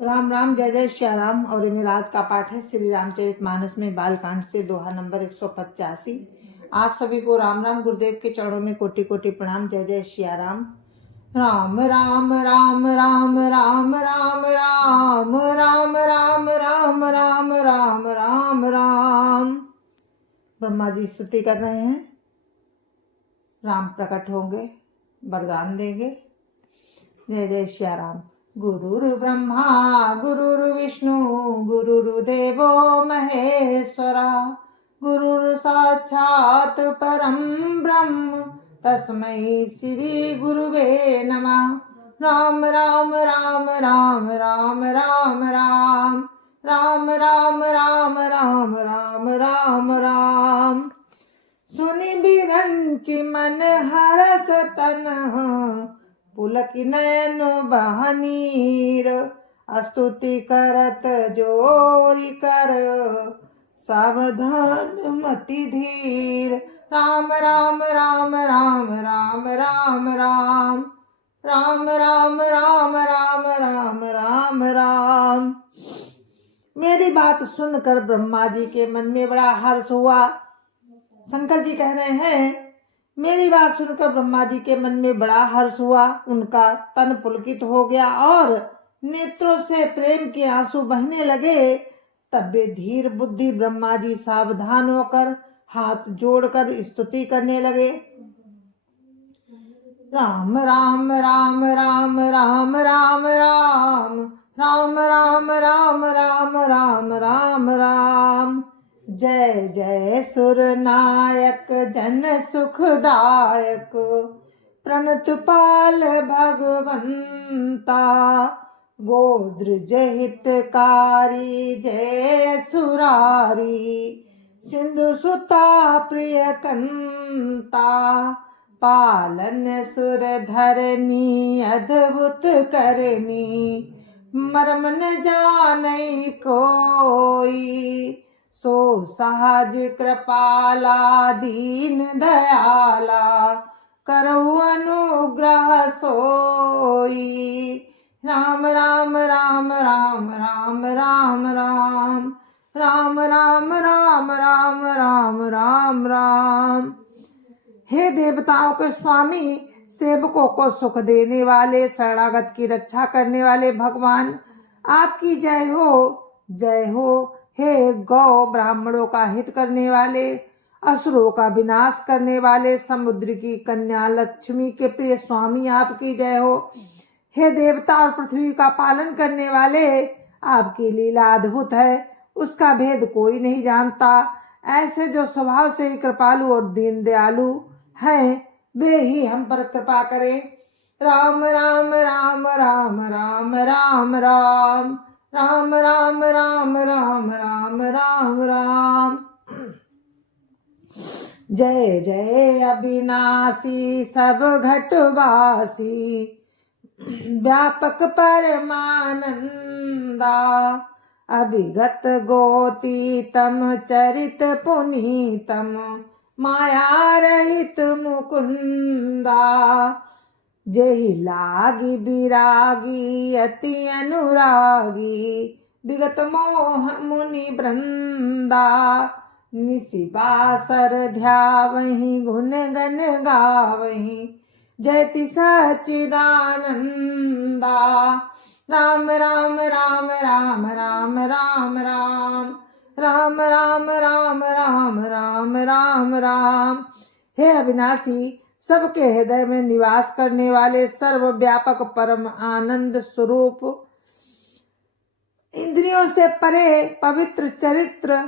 राम राम, जय जय श्या राम। और मेरा आज का पाठ है श्री रामचरितमानस में बालकांड से दोहा नंबर 185। आप सभी को राम राम। गुरुदेव के चरणों में कोटि कोटि प्रणाम। जय जय श्या राम। राम राम राम राम राम राम राम राम राम राम राम राम राम राम। ब्रह्मा जी स्तुति कर रहे हैं। राम प्रकट होंगे, वरदान देंगे। जय जय श्या राम। गुरुर् ब्रह्मा गुरुर्विष्णु गुरुर्देवो महेश्वरा, गुरुर् साक्षात् परं ब्रह्म तस्मै श्री गुरुवे नमः। राम राम राम राम राम राम राम राम राम राम राम राम राम राम। सुनि बिरंचि मन हरस तन, पुलकि नयन बहनीर। स्तुति करत जोरि कर, सावधान मति धीर। राम राम राम राम राम राम राम राम राम राम राम राम राम राम। मेरी बात सुनकर ब्रह्मा जी के मन में बड़ा हर्ष हुआ। शंकर जी कह रहे हैं, मेरी बात सुनकर ब्रह्मा जी के मन में बड़ा हर्ष हुआ। उनका तन पुलकित हो गया और नेत्रों से प्रेम के आंसू बहने लगे। तब वे धीर बुद्धि ब्रह्मा जी सावधान होकर हाथ जोड़कर स्तुति करने लगे। राम राम राम राम राम राम राम राम राम राम राम राम राम राम। जय जय सुर नायक जन सुखदायक, प्रणत पाल भगवंता। गोद्रज हितकारी जय सुरारी, सिंधु सुता प्रिय कंता। पालन सुर धरनी अद्भुत करनी, मर्म न जानै कोई। सो सहज कृपाला दीन दयाला, करहु अनुग्रह सोई। राम राम राम राम राम राम राम राम राम राम राम राम राम राम। हे देवताओं के स्वामी, सेवकों को सुख देने वाले, शरणागत की रक्षा करने वाले भगवान, आपकी जय हो, जय हो। हे गौ ब्राह्मणों का हित करने वाले, असुरों का विनाश करने वाले, समुद्र की कन्या लक्ष्मी के प्रिय स्वामी, आपकी जय हो। हे देवता और पृथ्वी का पालन करने वाले, आपकी लीला अद्भुत है, उसका भेद कोई नहीं जानता। ऐसे जो स्वभाव से ही कृपालु और दीन दयालु हैं, वे ही हम पर कृपा करें। राम राम राम राम राम राम राम राम राम राम राम राम राम राम। जय जय अविनाशी सब घटवासी, व्यापक परमानंदा। अभिगत गोतीतम चरित पुनीतम, माया रहित मुकुंदा। जेहि लागी विरागी अति अनुरागी, विगत मोह मुनि वृंदा। निसि बासर ध्यावहि गुण गण गावहि, जयति सच्चिदानंदा। राम राम राम राम राम राम राम राम राम राम राम राम राम राम। हे अविनाशी, सबके हृदय में निवास करने वाले, सर्वव्यापक परम आनंद स्वरूप, इंद्रियों से परे पवित्र चरित्र,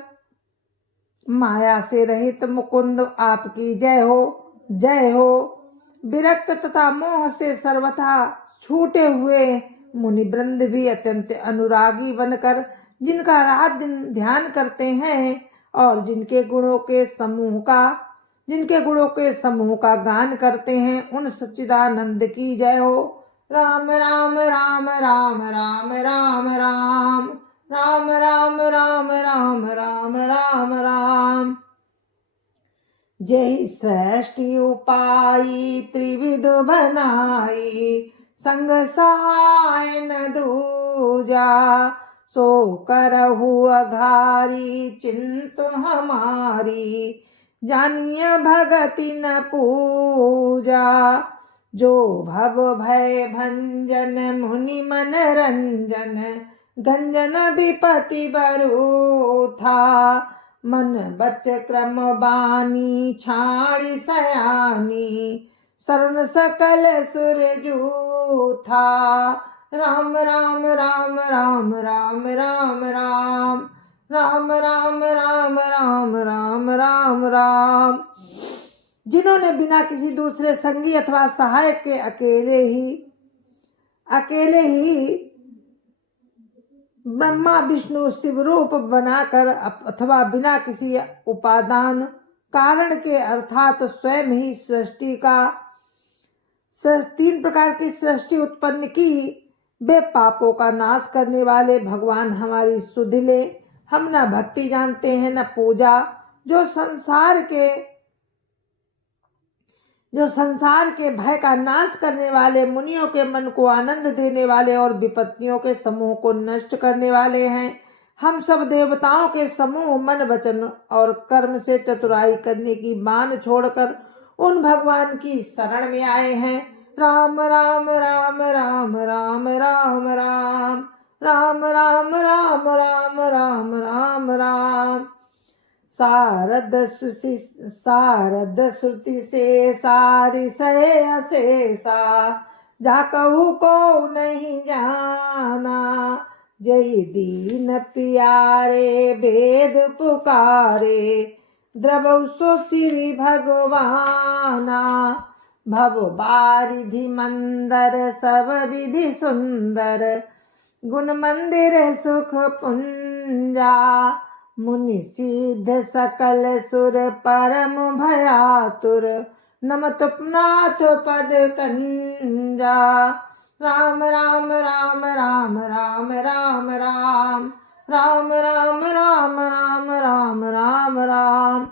माया से रहित मुकुंद, आपकी जय हो, जय हो। विरक्त तथा मोह से सर्वथा छूटे हुए मुनि वृंद भी अत्यंत अनुरागी बनकर, जिनका रात दिन ध्यान करते हैं और जिनके गुणों के समूह का गान करते हैं, उन सच्चिदानंद की जय हो। राम राम राम राम राम राम राम राम राम राम राम राम राम राम। जय सृष्टि उपाई त्रिविध बनाई, संग सहाय न दूजा, सो करहु अघारी चिंत हमारी, जानिय भगति न पूजा। जो भव भय भंजन मुनि मन रंजन, गंजन विपति बरू था, मन बच क्रम बानी छाड़ी सयानी, शरण सकल सुर जूथा। राम राम राम राम राम राम राम राम राम राम राम राम राम राम। जिन्होंने बिना किसी दूसरे संगी अथवा सहायक के अकेले ही ब्रह्मा विष्णु शिव रूप बनाकर अथवा बिना किसी उपादान कारण के अर्थात स्वयं ही सृष्टि का 3 प्रकार की सृष्टि उत्पन्न की, वे पापों का नाश करने वाले भगवान हमारी सुधि ले। हम न भक्ति जानते हैं न पूजा। जो संसार के भय का नाश करने वाले, मुनियों के मन को आनंद देने वाले और विपत्तियों के समूह को नष्ट करने वाले हैं। हम सब देवताओं के समूह मन वचन और कर्म से चतुराई करने की बान छोड़कर उन भगवान की शरण में आए हैं। राम राम राम राम राम राम राम राम राम राम राम राम राम राम। सारद श्रुति से सारी सहे अशेषा, जा कहू को नहीं जाना, जय दीन प्यारे भेद पुकारे, द्रवौ सो श्री भगवाना। भव बारिधि मंदर सब विधि सुंदर, गुण मंदिर सुख पुंजा, मुनि सिद्ध सकल सुर परम भयातुर, नमत नाथ पद कंजा। राम राम राम राम राम राम राम राम राम राम राम राम राम राम।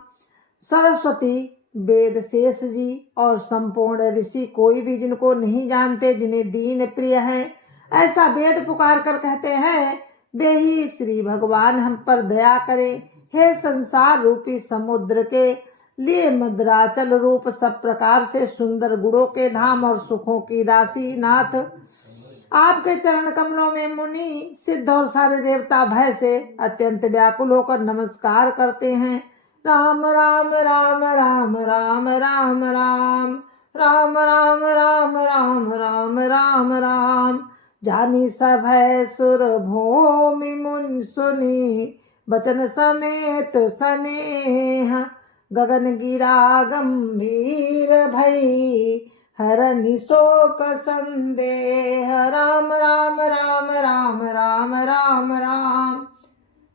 सरस्वती, वेद शेष जी और संपूर्ण ऋषि कोई भी जिनको नहीं जानते, जिन्हें दीन प्रिय हैं, ऐसा वेद पुकार कर कहते हैं, वे ही श्री भगवान हम पर दया करें। हे संसार रूपी समुद्र के लिए मद्राचल रूप सब प्रकार से सुंदर गुणों के धाम और सुखों की राशि नाथ, आपके चरण कमलों में मुनि सिद्ध और सारे देवता भय से अत्यंत व्याकुल होकर नमस्कार करते हैं। राम राम राम राम राम राम राम राम राम राम राम राम राम राम। जानी सब है सुर भूमि मुन सुनी, बचन समेत स्नेह, गगन गिरा गंभीर भई, हरनि शोक संदेह। राम राम राम राम राम राम राम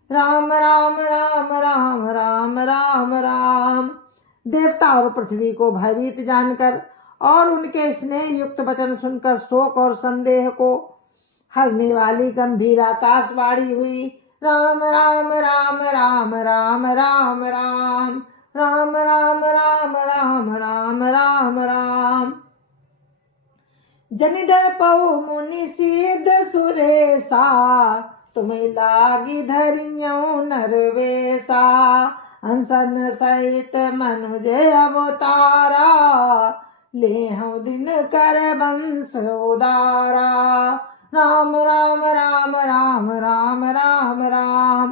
राम राम राम राम राम राम राम। देवता और पृथ्वी को भयभीत जानकर और उनके स्नेह युक्त वचन सुनकर शोक और संदेह को हरने वाली गंभीर आकाशवाणी हुई। राम राम राम राम राम राम राम राम राम राम राम राम राम राम। जनि डर पऊ मुनि सिद्ध सुरेसा, तुम्हें लागी धरियों नरवेसा, हंसन सहित मनुज अवतारा, ले हूँ दिन कर वंश उदारा। राम राम राम राम राम राम राम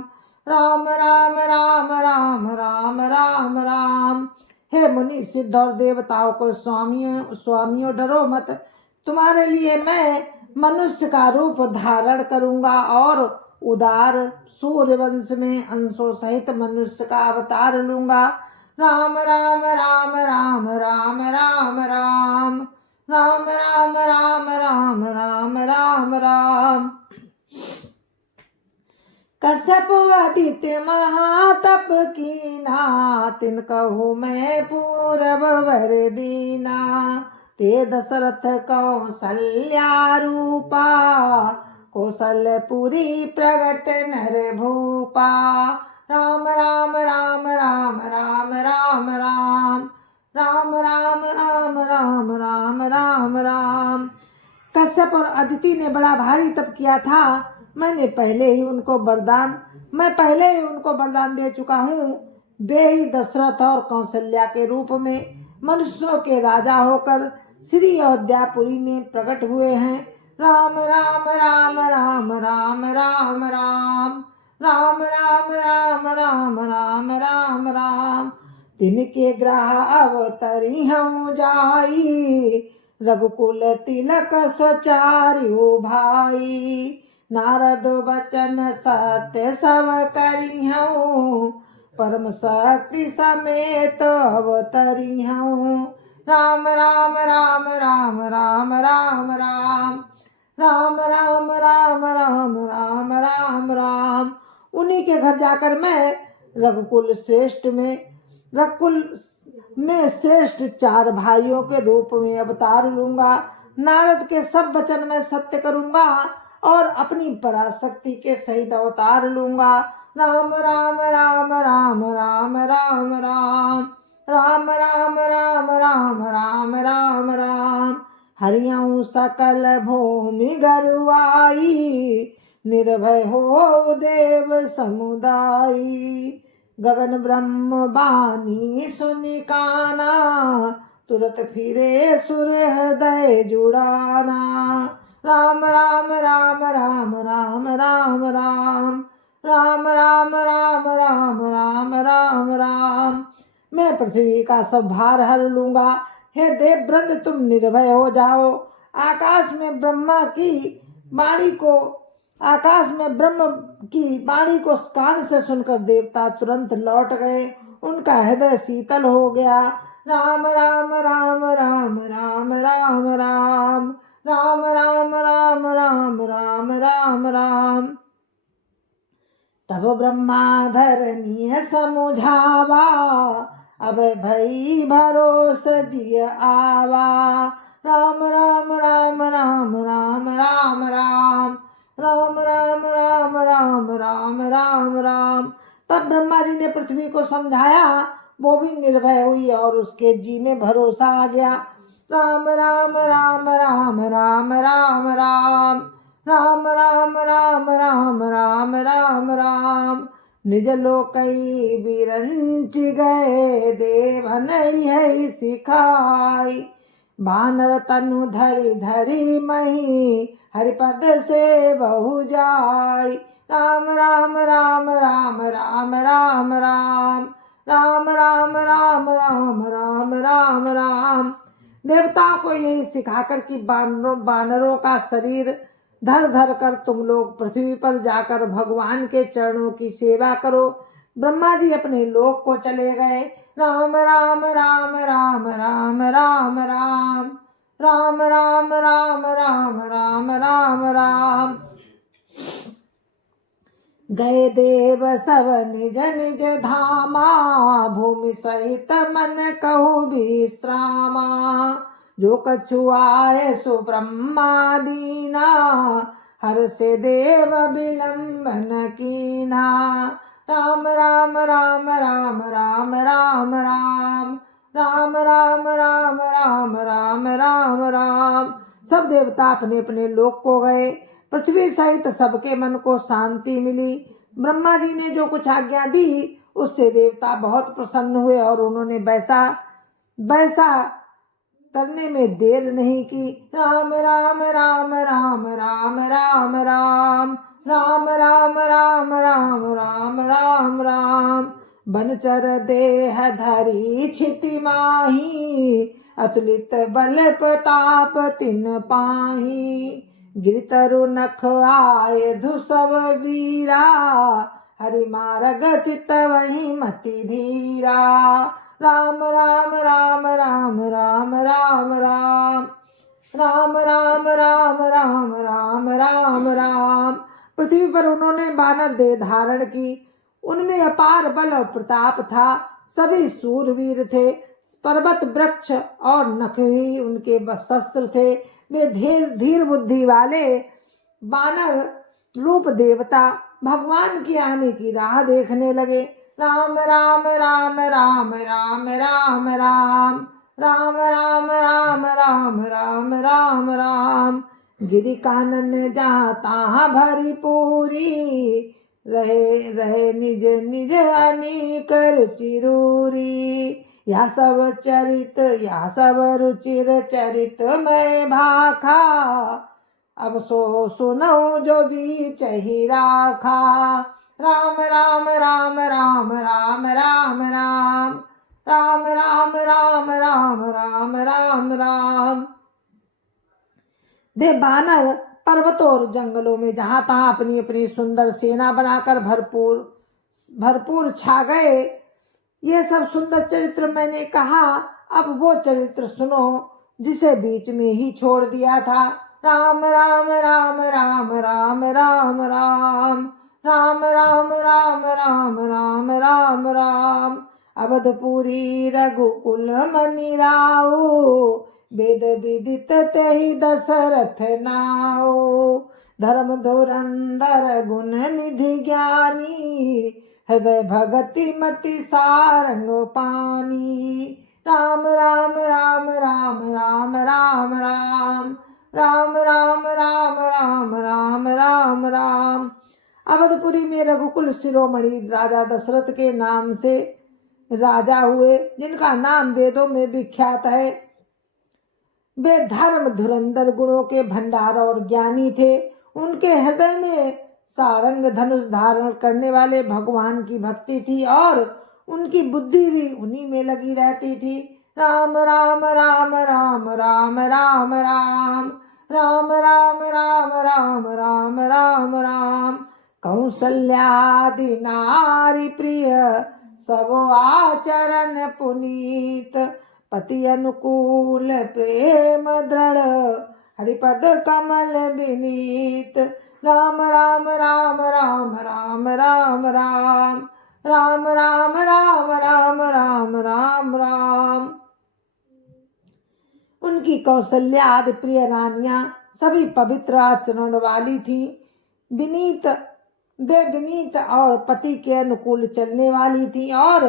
राम राम राम राम राम राम राम। हे मुनि सिद्ध और देवताओं को स्वामियों डरो मत, तुम्हारे लिए मैं मनुष्य का रूप धारण करूंगा और उदार सूर्यवंश में अंशों सहित मनुष्य का अवतार लूंगा। राम राम राम राम राम राम राम राम राम राम राम राम राम राम। कश्यप आदित्य महातप कीना, तिन कहूँ मैं पूरब वर दीना, ते दशरथ कौसल्या रूपा, कौशलपुरी प्रगट नर भूपा। राम राम राम राम राम राम राम राम राम राम राम राम राम राम। कश्यप और अदिति ने बड़ा भारी तप किया था। मैं पहले ही उनको वरदान दे चुका हूँ। वे ही दशरथ और कौशल्या के रूप में मनुष्यों के राजा होकर श्री अयोध्यापुरी में प्रकट हुए हैं। राम राम राम राम राम राम राम राम राम राम राम राम राम राम। तिनके ग्रह अवतरी हम जाई, रघुकुल तिलक सचार्यो भाई। नारद वचन सत्य सब करी हूँ, परम शक्ति समेत अवतरी हूँ। राम राम राम राम राम राम राम राम राम राम राम राम राम राम। उन्हीं के घर जाकर मैं रघुकुल में श्रेष्ठ 4 भाइयों के रूप में अवतार लूंगा। नारद के सब वचन में सत्य करूंगा और अपनी पराशक्ति के सहित अवतार लूंगा। राम राम राम राम राम राम राम राम राम राम राम राम राम राम। हरियं सकल भूमि गरुआई, निर्भय हो देव समुदाई। गगन ब्रह्म बानी सुनि काना, तुरत फिरे सुर हृदय जुड़ाना। राम राम राम राम राम राम राम राम राम राम राम राम राम राम। मैं पृथ्वी का सब भार हर लूंगा। हे देववृंद, तुम निर्भय हो जाओ। आकाश में ब्रह्म की वाणी को कान से सुनकर देवता तुरंत लौट गए। उनका हृदय शीतल हो गया। राम राम राम राम राम राम राम राम राम राम राम राम राम राम। तब ब्रह्मा धरनीय समुझावा, अब भई भरोस जिय आवा। राम राम राम राम राम राम राम राम राम राम राम राम राम राम। तब ब्रह्मा जी ने पृथ्वी को समझाया, वो भी निर्भय हुई और उसके जी में भरोसा आ गया। राम राम राम राम राम राम राम राम राम राम राम राम राम राम। निज लोकई बिरंच गए, देवन है सिखाई। बानर तनु धरि धरि मही, हरिपद से बहु जाय। राम राम राम राम राम राम राम राम राम राम राम राम राम राम। देवताओं को यही सिखाकर कि बानरों का शरीर धर धर कर तुम लोग पृथ्वी पर जाकर भगवान के चरणों की सेवा करो। ब्रह्मा जी अपने लोक को चले गए। राम राम राम राम राम राम राम राम राम राम राम राम राम राम। गए देव सब निज निज धामा, भूमि सहित मन कहु विश्रामा। जो कछु आए सो ब्रह्मा दीना, हर से देव विलंबन कीना। राम राम राम राम राम राम राम राम राम राम राम राम राम राम। सब देवता अपने अपने लोक को गए। पृथ्वी सहित सबके मन को शांति मिली। ब्रह्मा जी ने जो कुछ आज्ञा दी उससे देवता बहुत प्रसन्न हुए और उन्होंने वैसा करने में देर नहीं की। राम राम राम राम राम राम राम राम राम राम राम राम राम राम। बनचर देह धरी क्षिति माही, अतुलित बल प्रताप तिन पाही। गिरतरु नख आए धुसव वीरा, हरि मार्ग चित वही मति धीरा। राम राम राम राम राम राम राम राम राम राम राम राम राम राम। पृथ्वी पर उन्होंने वानर देह धारण की। उनमें अपार बल और प्रताप था। सभी सूरवीर थे। पर्वत वृक्ष और नख ही उनके शस्त्र थे। वे धीर बुद्धि वाले वानर रूप देवता भगवान के आने की राह देखने लगे। राम राम राम राम राम राम राम राम राम राम राम राम राम राम। गिरि कानन जहाँ तहाँ भरी पूरी, रहे रहे निज निज अनेक रुचिरूरी। यह सब चरित यह सब रुचिर चरित मैं भाखा, अब सो सुनऊ जो बीच ही राखा। राम राम राम राम राम राम राम राम राम राम राम राम राम राम। वे बानर पर्वतों और जंगलों में जहां तहां अपनी अपनी सुंदर सेना बनाकर भरपूर छा गए। ये सब सुंदर चरित्र मैंने कहा, अब वो चरित्र सुनो जिसे बीच में ही छोड़ दिया था। राम राम राम राम राम राम राम राम राम राम राम राम राम राम। अवधपुरी रघुकुल मनि राऊ, वेद विदित तेहि दशरथ नाऊ। धर्म धुरंधर गुण निधि ज्ञानी, हृदय भगति मति सारंग पानी। राम राम राम राम राम राम राम राम राम राम राम राम राम राम। अवधपुरी में रघुकुल शिरोमणि राजा दशरथ के नाम से राजा हुए, जिनका नाम वेदों में विख्यात है। वे धर्म धुरंधर गुणों के भंडार और ज्ञानी थे। उनके हृदय में सारंग धनुष धारण करने वाले भगवान की भक्ति थी और उनकी बुद्धि भी उन्हीं में लगी रहती थी। राम राम राम राम राम राम राम राम राम राम राम राम राम राम। कौसल्यादि नारी प्रिय, सब आचरण पुनीत। पति अनुकूल प्रेम दृढ़, हरिपद कमल विनीत। राम राम राम राम राम राम राम राम राम राम राम राम राम राम। उनकी कौशल्या आदि प्रिय रानियां सभी पवित्र आचरण वाली थी। वे विनीत और पति के अनुकूल चलने वाली थी और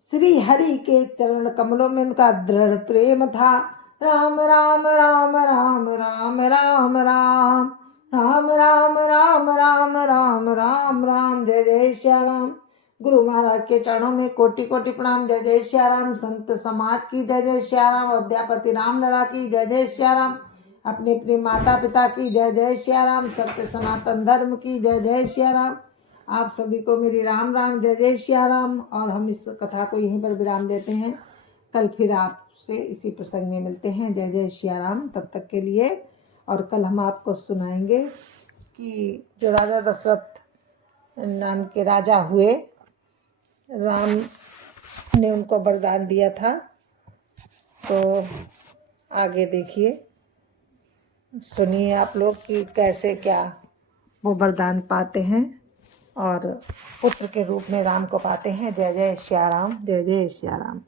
श्री हरि के चरण कमलों में उनका दृढ़ प्रेम था। राम राम राम राम राम राम राम राम राम राम राम राम राम राम। जय जय श्री राम। गुरु महाराज के चरणों में कोटि कोटि प्रणाम। जय जय श्री राम। संत समाज की जय जय श्री राम। अध्यापति रामलला की जय जय श्री राम। अपने अपने माता पिता की जय जय श्री राम। सत्य सनातन धर्म की जय जय श्री राम। आप सभी को मेरी राम राम जय जय श्री राम। और हम इस कथा को यहीं पर विराम देते हैं। कल फिर आपसे इसी प्रसंग में मिलते हैं। जय जय श्री राम। तब तक के लिए। और कल हम आपको सुनाएंगे कि जो राजा दशरथ नाम के राजा हुए, राम ने उनको वरदान दिया था। तो आगे देखिए, सुनिए आप लोग कि कैसे क्या वो वरदान पाते हैं और पुत्र के रूप में राम को पाते हैं। जय जय श्री राम। जय जय श्री राम।